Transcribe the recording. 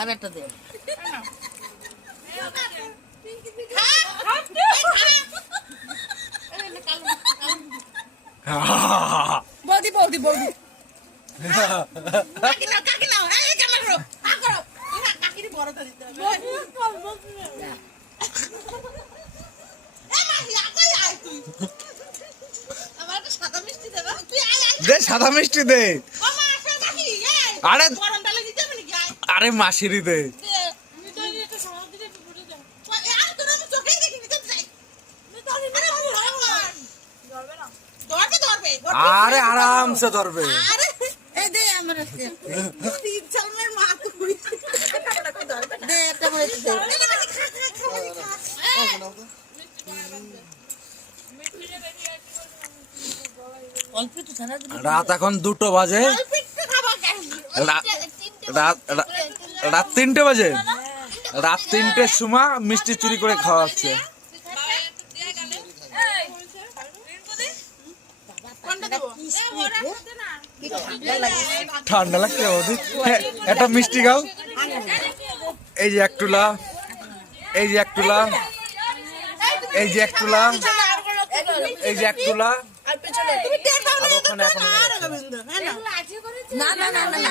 আর একটা দে। বৌদি বৌদি বৌদি কাকি নাও এই কেমন করো করো কাকির বড়টা দিতে হবে আমার একটা সাদা মিষ্টি দেবা তুই দে সাদা মিষ্টি দে আরে আরে মাসিরি দে আরে আরামসে ধরবে রাত এখন 2টো বাজে রাত 3টে বাজে রাত 3টের সময় মিষ্টি চুরি করে খাওয়াচ্ছে ঠান্ডা লাগছে একটা মিষ্টি খাও এই যে একটুলা এই যে একটুলা এই যে একটুলা এই যে একটুলা আর ওখানে এখন না না না না